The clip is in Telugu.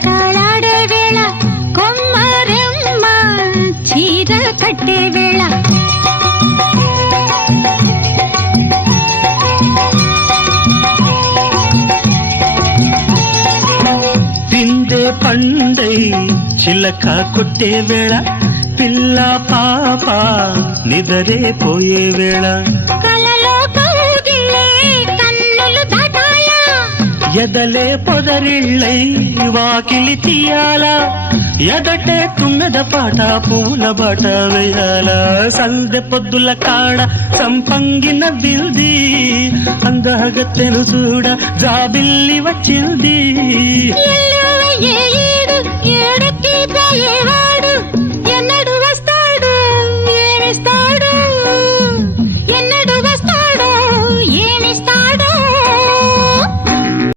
జలకాలాడే వేళ కొమ్మరెమ్మ చీర కట్టే వేళ పిందే పండై చిలక కొట్టే వేళ పిల్ల పాప నిదరే పోయే వేళ కలలో కౌగిలే కన్నులు దాటాయా ఎదలే పొదరిళ్ళై వాకిలి తీయాలా ఎదటే తుమ్మెద పాట పూల బాట వేయాల సందె పొద్దుల కాడ సంపంగిన బిల్ది అందగత్తెను చూడ జాబిల్లి వచ్చింది ఏడుకి పోయేవా